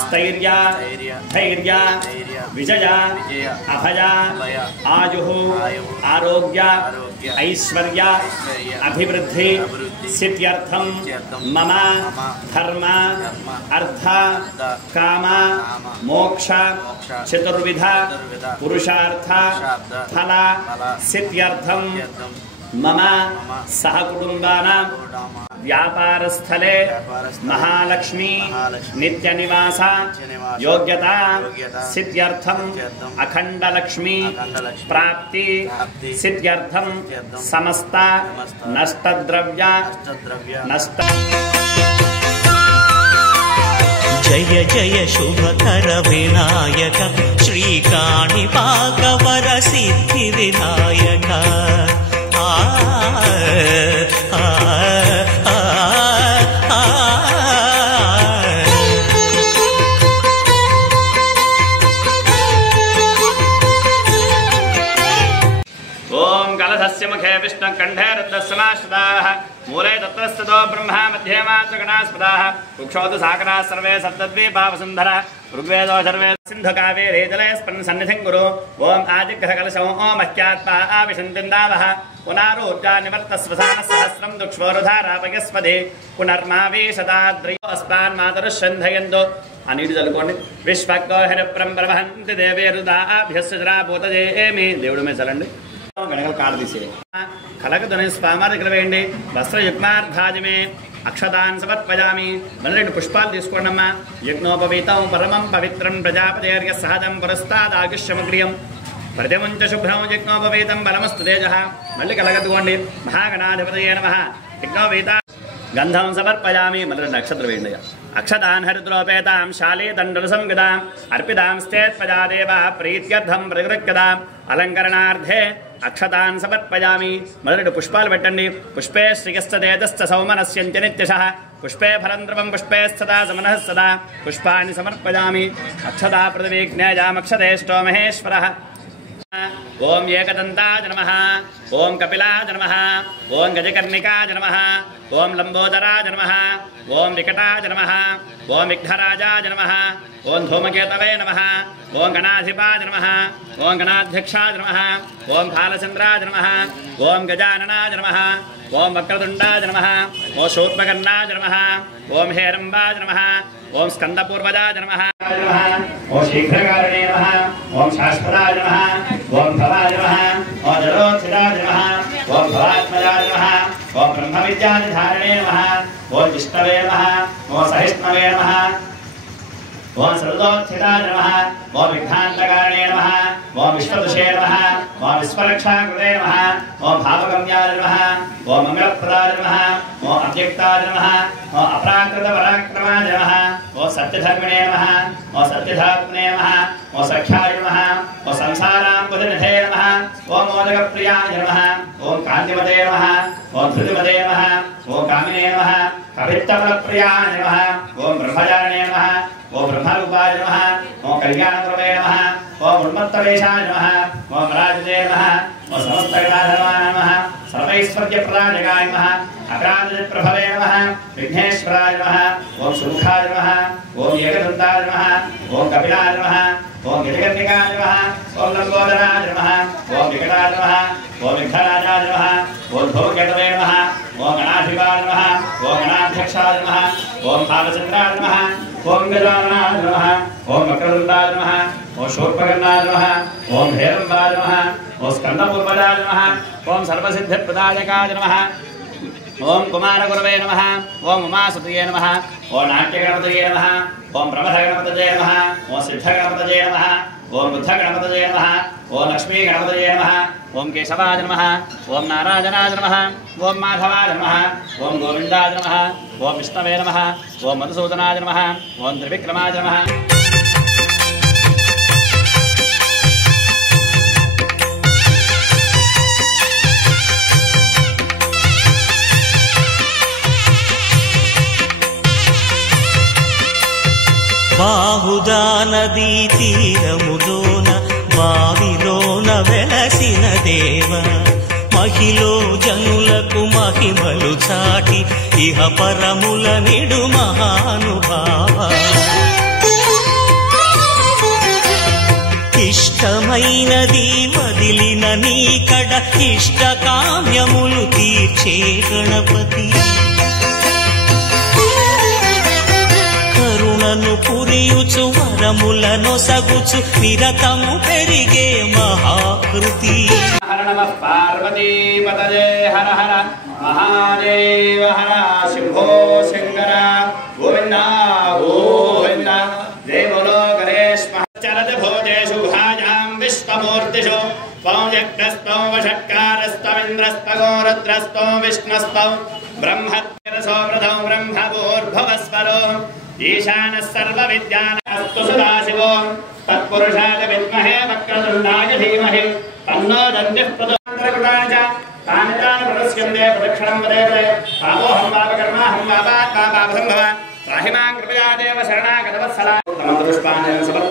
स्थैर्य धैर्य विजय अभय आयुः आरोग्य ऐश्वर्य अभिवृद्धि सिद्ध्यर्थं मम धर्म अर्थ काम मोक्ष चतुर्विध पुरुषार्थ फल सिद्ध्यर्थं मम सहकुटुम्बानां व्यापारस्थले महालक्ष्मी नित्यनिवास योग्यता सिद्ध्यर्थं अखंडलक्ष्मी प्राप्ति सिद्ध्यर्थं समस्त नष्टद्रव्य नष्ट जय जय शुभकर विनायक श्रीकाणिपाक वरसिद्धि विनायक ओम कलशस्य मुखे विष्णु कंठे रुद्रस्समाश्रिताः मूले तत्रस्थतो ब्रह्मा मध्ये मात्रगणास्पदाः कुक्षोतु सागराः सर्वे सप्तद्वीपावसुन्धरः ऋग्वेदो सर्वे सिन्धुकावेरे जले स्पन्सन्निधिं कुरु ओम आदिग्रहकलशो ओम मह्यात्मा आविशन्तिन्दावः पुनरूर्जा निवर्तस्वसानः सहस्रं दुक्ष्वोरुधारापयस्पदे पुनर्मावीशताद्रयो अस्मान् मातरुश्चन्धयन्तु अनीति चलुकोंడి विश्वक्तो हिरप्रं प्रवहन्ति देवेरुदाभ्यस्सुजरा भूतजेमि దేవుడి మీద చలండి గణగల కాడ తీసే కలకదుని స్వామి దగ్గర వేయండి వస్త్రయుగ్మార్ధాజిమే అక్షతాన్ సమర్పయామి మళ్ళీ 2 పుష్పాలు తీసుకోండమ్మా యజ్ఞోపవీతం పరమం పవిత్రం ప్రజాపతేర్య సహజం పురస్తాదాగుష్యమగ్రియం ప్రతిముంచ శుభ్రం యజ్ఞోపవీతం బలమస్తు తేజః మళ్ళీ కలగదుకోండి మహాగణాధిపతయే నమః యజ్ఞోపవీత గంధం సమర్పయామి మళ్ళీ 2 నక్షత్రం వేయండి अक्षतान् हरिद्रोपेतां शाले दण्डुलसंगताम् अर्पितां स्तेत्पजादेव प्रीत्यर्थं प्रकृत्यताम् अलङ्करणार्थे अक्षतान् समर्पयामि मधुर पुष्पालु पेट्टंడి पुष्पे श्रीयश्च तेजश्च सौमनस्यञ्च नित्यशः पुष्पे फलं द्रवं पुष्पे सदा समनः सदा पुष्पाणि समर्पयामि अक्षता पृथिवीज्ञायामक्षतेष्टो महेश्वरः ओम एकदन्ताय नमः ओम कपिलाय नमः ओम गजकर्णिकाय नमः ओम लंबोदराय नमः ओम विकटाय नमः ओम विघ्नराजाय नमः ओम धूमकेतवे नमः ओम गणाधिपाय नमः ओम गणाध्यक्षाय नमः ओम फालचन्द्राय नमः ओम गजाननाय नमः ओम वक्रतुण्डाय नमः ओम शूर्पकर्णाय नमः ओम हेरम्बाय नमः ओम स्कंदपूर्वजाय नमः ओम शीघ्रकारिणे नमः ओम शाश्वताय नमः ओम भवाय नमः ओम जलोत्थिताय नमः ओम भवात्मजाय नमः ओम ब्रह्मविद्याधिधारिणे नमः ओम विष्णवे नमः ओम सहिष्णवे नमः ओम सर्वोत्थिताय नमः ओम विघ्नान्तकारिणे नमः ओम विश्वदुषे नमः ओम विश्वरक्षाकृते नमः ओम भावगम्याय नमः ओम मंगलप्रदाय नमः ओम अव्यक्ताय नमः ओम अपराकृतपराक्रमाय नमः ओम सत्यधर्मिणे नमः ओम सत्यधात्मने नमः ओम सख्याय नमः ओम संसाराम्बुधनिधे नमः ओम मोदकप्रियाय नमः ओम कान्तिमते नमः ओम धृतिमते नमः ओम कामिने नमः कवित्तफलप्रियाय नमः ओम ब्रह्मचारिणे नमः ओम ब्रह्मरूपाय नमः ओम कल्याणप्रभवे नमः ओम उन्मत्तवेशाय नमः ओम राजते नमः ओम समस्तगणाधर्माय नमः सर्वैश्वर्यप्रदायकाय नमः अकालप्रभवे नमः विघ्नेश्वराय नमः ओम सुमुखाय नमः ओम एकदन्ताय नमः ओम कपिलाय नमः ओम गजकर्णिकाय नमः ओम लंबोदराय नमः ओम विकटाय नमः ओम विघ्नराजाय नमः ओम धूमकेतवे नमः ओम गणाधिपाय नमः ओम गणाध्यक्षाय नमः ओम फालचन्द्राय नमः ओम गजाननाय नमः ओम वक्रतुण्डाय नमः ओम शूर्पकर्णाय नमः ओम हेरम्बाय नमः ओम स्कंदपूर्वजाय नमः ओम सर्वसिद्धिप्रदायकाय नमः ओम कुमारगुरवे नमः ओम उमासुतये नमः ओम नाट्यगणपतये नमः ओम प्रमथगणपतये नमः ओम सिद्धगणपतये नमः ओम बुद्धगणपतये नमः ओम लक्ष्मीगणपतये नमः ओम केशवाय नमः ओम नारायणाय नमः ओम माधवाय नमः ओम गोविन्दाय नमः ओम विष्णवे नमः ओम मधुसूदनाय नमः ओम त्रिविक्रमाय नमः బాహుదా నదీ తీరములోన బావిలోన వెలసిన దేవ మహిలో జనులకు మహిమలు చాటి ఇహ పరముల నిడు మహానుభావ ఇష్టకామ్యములు తీర్చే గణపతి కరుణను పురియుచు వరములను సగుచు నిరతము పెరిగే మహాకృతి హర నమః పార్వతీపతయే హర హర మహాదేవ హర శంభో శంకర గోవింద గోవింద జయ బోలో గణేశ్ చరత భోజేషు భాజాం విశ్వమూర్తిషు త్వం యజ్ఞస్త్వం వషట్కారస్త్వమింద్రస్త్వగో రుద్రస్త్వం విష్ణుస్త్వం బ్రహ్మత్యరసో వృధౌ బ్రహ్మభూర్భువస్వరో ఈశానः సర్వవిద్యానాస్తు సదాశివో తత్పురుషాయ విద్మహే వక్రతుండాయ ధీమహి తన్నో దంతిః ప్రచోదయామి చ తాని తాని ప్రదస్యంతే ప్రదక్షిణం వదే పాపోహం పాపకర్మాహం పాపాత్మా పాపసంభవ త్రాహి మాం కృపయా దేవ శరణాగతవత్సలా పుష్పాంజలిం సమర్పయామి